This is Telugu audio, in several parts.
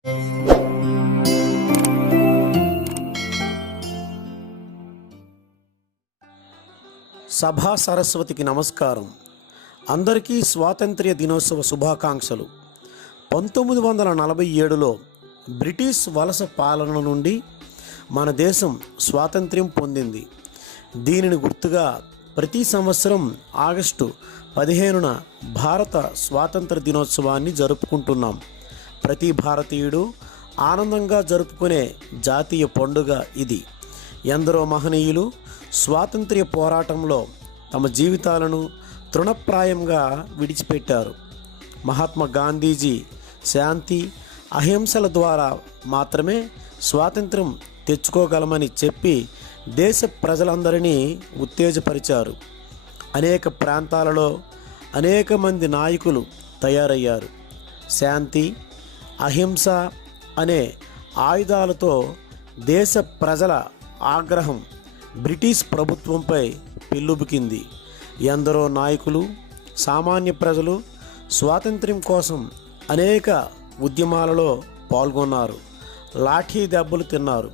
సభా సరస్వతికి నమస్కారం. అందరికీ స్వాతంత్ర్య దినోత్సవ శుభాకాంక్షలు. 1947లో బ్రిటిష్ వలస పాలన నుండి మన దేశం స్వాతంత్ర్యం పొందింది. దీనిని గుర్తుగా ప్రతి సంవత్సరం ఆగస్టు 15న భారత స్వాతంత్ర దినోత్సవాన్ని జరుపుకుంటున్నాం. ప్రతి భారతీయుడు ఆనందంగా జరుపుకునే జాతీయ పండుగ ఇది. ఎందరో మహనీయులు స్వాతంత్ర్య పోరాటంలో తమ జీవితాలను తృణప్రాయంగా విడిచిపెట్టారు. మహాత్మా గాంధీజీ శాంతి అహింసల ద్వారా మాత్రమే స్వాతంత్ర్యం తెచ్చుకోగలమని చెప్పి దేశ ప్రజలందరినీ ఉత్తేజపరిచారు. అనేక ప్రాంతాలలో అనేక మంది నాయకులు తయారయ్యారు. శాంతి అహింస అనే ఆయుధాలతో దేశ ప్రజల ఆగ్రహం బ్రిటిష్ ప్రభుత్వంపై పెల్లుబికింది. ఎందరో నాయకులు, సామాన్య ప్రజలు స్వాతంత్ర్యం కోసం అనేక ఉద్యమాలలో పాల్గొన్నారు. లాఠీ దెబ్బలు తిన్నారు,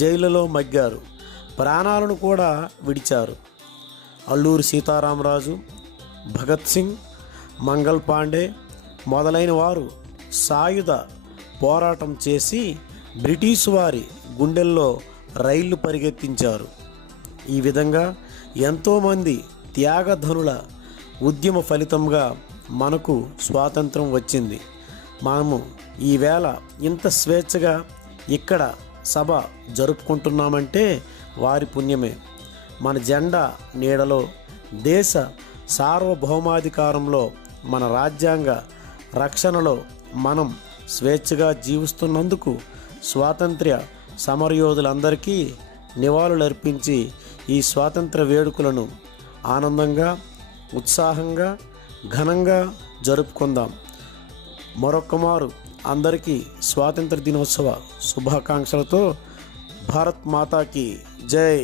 జైలులో మగ్గారు, ప్రాణాలను కూడా విడిచారు. అల్లూరి సీతారామరాజు, భగత్ సింగ్, మంగల్ పాండే మొదలైన వారు సాయుధ పోరాటం చేసి బ్రిటిష్ వారి గుండెల్లో రైళ్లు పరిగెత్తించారు. ఈ విధంగా ఎంతోమంది త్యాగధనుల ఉద్యమ ఫలితంగా మనకు స్వాతంత్రం వచ్చింది. మనము ఈవేళ ఇంత స్వేచ్ఛగా ఇక్కడ సభ జరుపుకుంటున్నామంటే వారి పుణ్యమే. మన జెండా నీడలో, దేశ సార్వభౌమాధికారంలో, మన రాజ్యాంగ రక్షణలో మనం స్వేచ్ఛగా జీవిస్తున్నందుకు స్వాతంత్ర్య సమరయోధులందరికీ నివాళులర్పించి ఈ స్వాతంత్ర వేడుకలను ఆనందంగా, ఉత్సాహంగా, ఘనంగా జరుపుకుందాం. మరొక్కమారు అందరికీ స్వాతంత్ర దినోత్సవ శుభాకాంక్షలతో భారత్ మాతాకి జై.